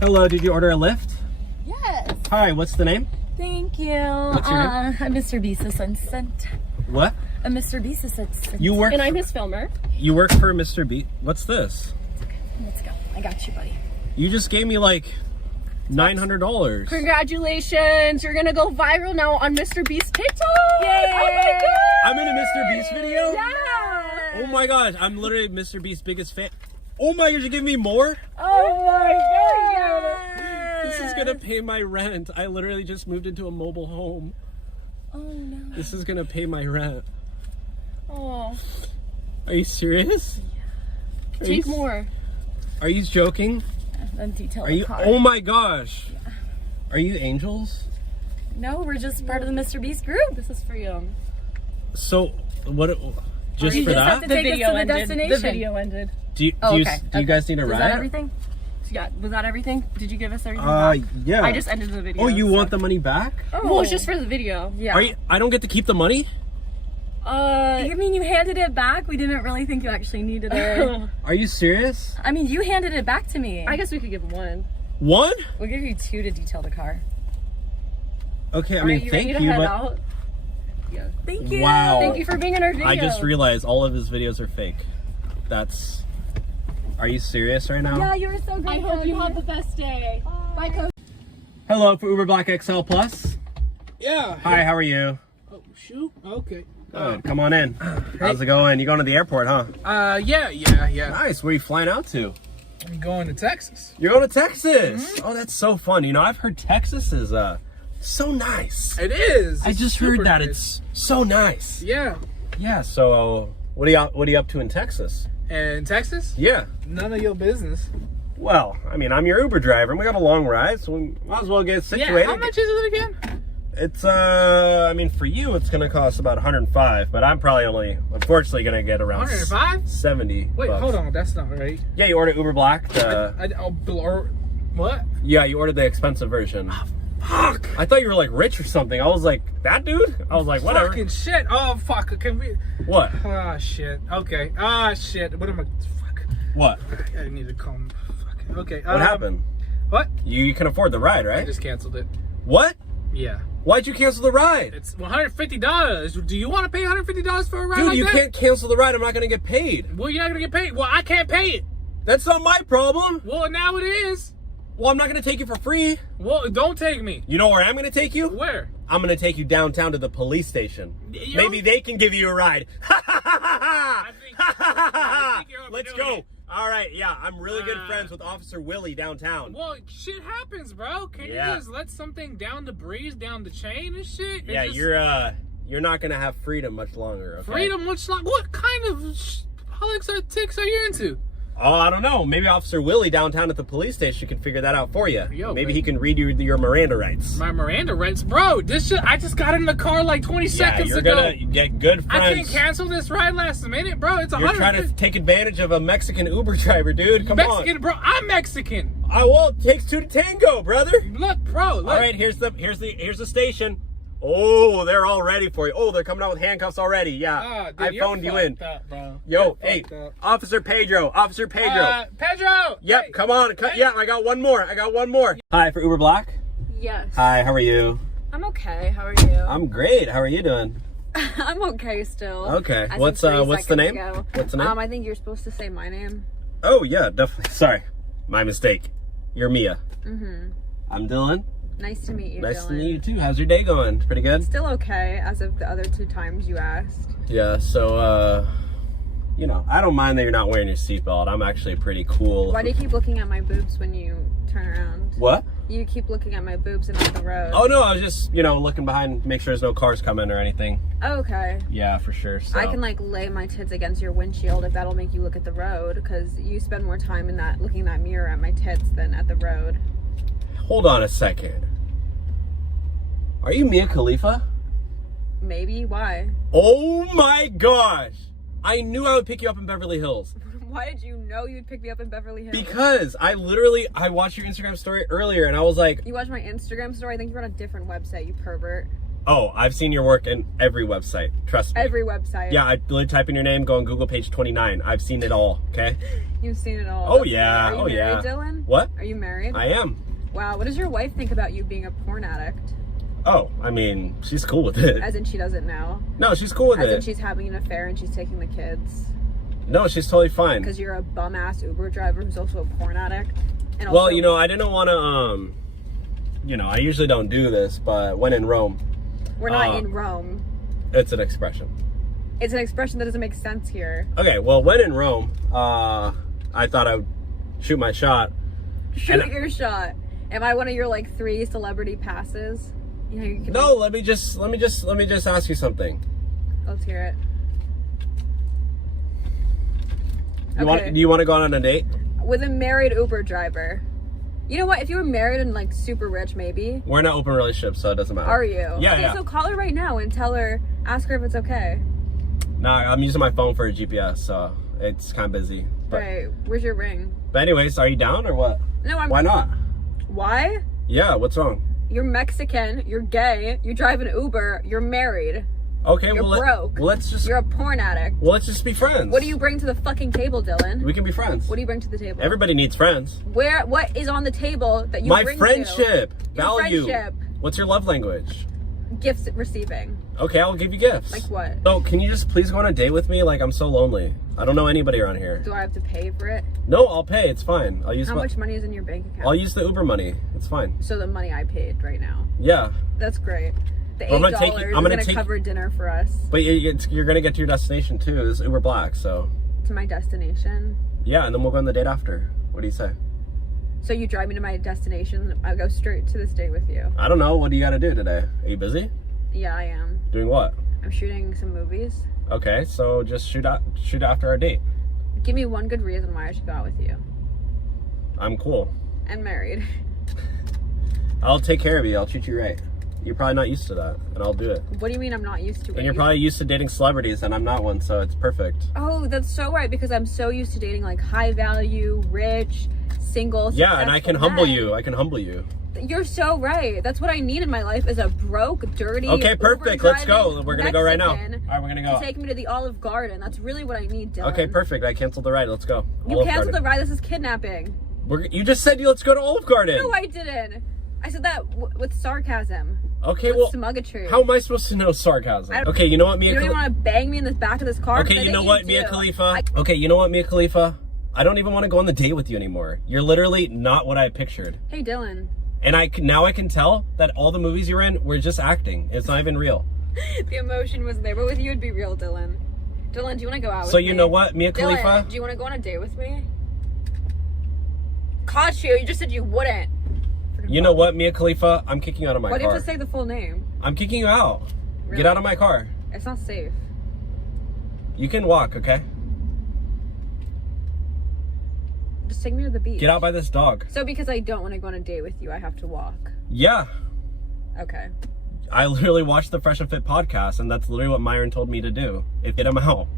Hello, did you order a Lyft? Yes. Hi, what's the name? Thank you. What's your name? I'm Mr. Beast's assistant. What? I'm Mr. Beast's assistant. You work. And I'm his filmer. You work for Mr. B. What's this? Let's go. I got you, buddy. You just gave me like $900. Congratulations! You're gonna go viral now on Mr. Beast TikTok. Yay! Oh my god! I'm in a Mr. Beast video? Yeah! Oh my gosh, I'm literally Mr. Beast's biggest fan. Oh my gosh, you give me more? Oh my god! This is gonna pay my rent. I literally just moved into a mobile home. Oh no. This is gonna pay my rent. Oh. Are you serious? Yeah. Take more. Are you joking? Then detail Are the you? car. Oh my gosh. Yeah. Are you angels? No, we're just part of the Mr. Beast group. This is for you. So what? Just You for just have that? to take us to the ended. destination. The video ended. Do you guys need a ride? Was that everything? Yeah, was that everything? Did you give us everything back? Yeah. I just ended the video. Oh, you so. want the money back? Oh. Well, it's just for the video. Yeah. Are you? I don't get to keep the money? I mean, you handed it back. We didn't really think you actually needed it. Are you serious? I mean, you handed it back to me. I guess we could give one. One? We'll give you 2 to detail the car. Okay, I Are mean, you thank ready to you, head but out? Yeah. Thank you. Wow. Thank you for being in our video. I just realized all of his videos are fake. That's. Are you serious right now? Yeah, you were so great. I hope you have the best day. Bye, Coach. Hello for Uber Black XL Plus. Yeah. Hi, how are you? Oh, shoot. Okay. Good. Come on in. How's it going? You going to the airport, huh? Yeah. Nice. Where are you flying out to? I'm going to Texas. You're going to Texas. Oh, that's so fun. You know, I've heard Texas is so nice. It is. I It's just super heard that nice. it's so nice. Yeah. Yeah. So, what are you up to in Texas? And Texas? Yeah. None of your business. Well, I mean, I'm your Uber driver, and we got a long ride, so we might as well get situated. Yeah. How much is it again? It's I mean, for you, it's gonna cost about 105, but I'm probably only, unfortunately, gonna get around 105? 70. Wait, bucks. hold on. That's not right. Yeah, you ordered Uber Black. What? Yeah, you ordered the expensive version. Fuck. I thought you were like rich or something. I was like, that dude? I was like, whatever. Fucking shit. Oh, fuck. Can we? What? Ah, shit. Okay. Ah, shit. What am I? Fuck. What? I need to come. Fuck. Okay. What happened? What? You can afford the ride, I right? just canceled it. What? Yeah. Why'd you cancel the ride? It's $150. Do you want to pay $150 for a ride Dude, like you that? can't cancel the ride. I'm not gonna get paid. Well, you're not gonna get paid. Well, I can't pay it. That's not my problem. Well, now it is. Well, I'm not gonna take you for free. Well, don't take me. You know where I'm gonna take you? Where? I'm gonna take you downtown to the police station. You Maybe they can give you a ride. I think you're Let's overdoing go. it. All right, yeah, I'm really good friends with Officer Willie downtown. Well, shit happens, bro. Can Yeah. you just let something down the breeze, down the chain and shit? Yeah, just, you're not gonna have freedom much longer. Okay? freedom. What kind of politics are you into? Oh, I don't know. Maybe Officer Willie downtown at the police station can figure that out for you. Yo, Maybe man. he can read you your Miranda rights. My Miranda rights, bro. This shit. I just got in the car like 20 seconds you're ago. gonna get good friends. I can't cancel this ride last minute, bro. It's You're trying to take advantage of a Mexican Uber driver, dude. Come Mexican, bro. I'm Mexican. on. Well, it takes two to tango, brother. Look, bro. Look. All right, here's the station. Oh, they're all ready for you. Oh, they're coming out with handcuffs already. Yeah, Ah, dude, I you're phoned you in. fucked up, bro. Yo, You're hey, fucked up. Officer Pedro. Pedro. Yep, Hey. come on. Yeah, I got one more. Hi, for Uber Black. Yes. Hi, how are you? I'm okay. How are you? I'm great. How are you doing? I'm okay still. Okay. As What's of 3 what's the seconds name? ago. What's the name? I think you're supposed to say my name. Oh yeah, definitely. Sorry, my mistake. You're Mia. I'm Dylan. Nice to meet you, Nice Dylan. to meet you too. How's your day going? Pretty good? Still okay, as of the other 2 times you asked. Yeah, so, you know, I don't mind that you're not wearing your seatbelt. I'm actually pretty cool. Why do you keep looking at my boobs when you turn around? What? You keep looking at my boobs and not the road. Oh, no, I was just, you know, looking behind, make sure there's no cars coming or anything. Oh, okay. Yeah, for sure. So. I can like lay my tits against your windshield if that'll make you look at the road, because you spend more time in that looking in that mirror at my tits than at the road. Hold on a second. Are you Mia Khalifa? Maybe. Why? Oh my gosh! I knew I would pick you up in Beverly Hills. Why did you know you'd pick me up in Beverly Hills? Because I watched your Instagram story earlier and I was like, You watched my Instagram story? I think you're on a different website, you pervert. Oh, I've seen your work in every website. Trust me. Every website. Yeah, I literally type in your name, go on Google page 29. I've seen it all, okay? You've seen it all. Oh, yeah. Are you married, Dylan? What? Are you married? I am. Wow, what does your wife think about you being a porn addict? Oh, I mean, she's cool with it. As in she doesn't know? No, she's cool with As in it. she's having an affair and she's taking the kids? No, she's totally fine. Because you're a bum-ass Uber driver who's also a porn addict? And Well, also, you know, I didn't want to, you know, I usually don't do this, but when in Rome. we're not in Rome. It's an expression. It's an expression that doesn't make sense here. Okay, well, when in Rome, I thought I would shoot my shot. Shoot your shot. Am I one of your like 3 celebrity passes? You know, you can No, let me just ask you something. Let's hear it. Do you want to go on a date? With a married Uber driver. You know what? If you were married and like super rich, maybe. We're in an open relationship, so it doesn't matter. Are you? Yeah, okay, yeah. so call her right now and ask her if it's okay. Nah, I'm using my phone for a GPS, so it's kind of busy. But, Right. Where's your ring? But anyways, are you down or what? No, I'm. Why not? Why? Yeah, what's wrong? You're Mexican. You're gay. You drive an Uber. You're married. Okay, You're broke. Let's just. You're a porn addict. Well, let's just be friends. What do you bring to the fucking table, Dylan? We can be friends. What do you bring to the table? Everybody needs friends. What is on the table that you My bring friendship. to? Your Value. friendship. What's your love language? Gifts receiving. Okay, I'll give you gifts. Like what? So, can you just please go on a date with me? Like, I'm so lonely. I don't know anybody around here. Do I have to pay for it? No, I'll pay. It's fine. I'll use How much money is in your bank account? I'll use the Uber money. It's fine. So the money I paid right now. Yeah. That's great. The $8 I'm gonna take you- is I'm gonna gonna take- cover dinner for us. But you're gonna get to your destination too. It's Uber Black, so To my destination. yeah, and then we'll go on the date after. What do you say? So you drive me to my destination. I'll go straight to this date with you. I don't know. What do you got to do today? Are you busy? Yeah, I am. Doing what? I'm shooting some movies. Okay, so just shoot after our date. Give me one good reason why I should go out with you. I'm cool. And married. I'll take care of you. I'll treat you right. You're probably not used to that, and I'll do it. What do you mean I'm not used to it? And you're probably used to dating celebrities, and I'm not one, so it's perfect. Oh, that's so right, because I'm so used to dating like high value, rich, single, Yeah, and I can humble men. you. I can humble you. You're so right. That's what I need in my life is a broke, dirty, Okay, perfect. Let's go. Uber-driving We're gonna go right now. Mexican All right, we're gonna go. to take me to the Olive Garden. That's really what I need, Dylan. Okay, perfect. I canceled the ride. Let's go. You Olive canceled the Garden. ride. This is kidnapping. You just said let's go to Olive Garden. No, I didn't. I said that with sarcasm. Okay, With well, smuggatry. how am I supposed to know sarcasm? Okay, you know what, Mia You don't even Khalifa? want to bang me in the back of this car? Okay, you know what, Mia Khalifa? Okay, you know what, Mia Khalifa? I don't even want to go on the date with you anymore. You're literally not what I pictured. Hey, Dylan. And now I can tell that all the movies you're in were just acting. It's not even real. The emotion was there, but with you it'd be real, Dylan. Dylan, do you want to go out with So me? you know what, Mia Dylan, Khalifa? do you want to go on a date with me? Caught you. You just said you wouldn't. You know what, Mia Khalifa? I'm kicking you out of my Why do you car. have to say the full name? I'm kicking you out. Really? Get out of my car. It's not safe. You can walk, okay? Just take me to the beach. Get out by this dog. So because I don't want to go on a date with you, I have to walk. Yeah. Okay. I literally watched the Fresh and Fit podcast, and that's literally what Myron told me to do. Get him out.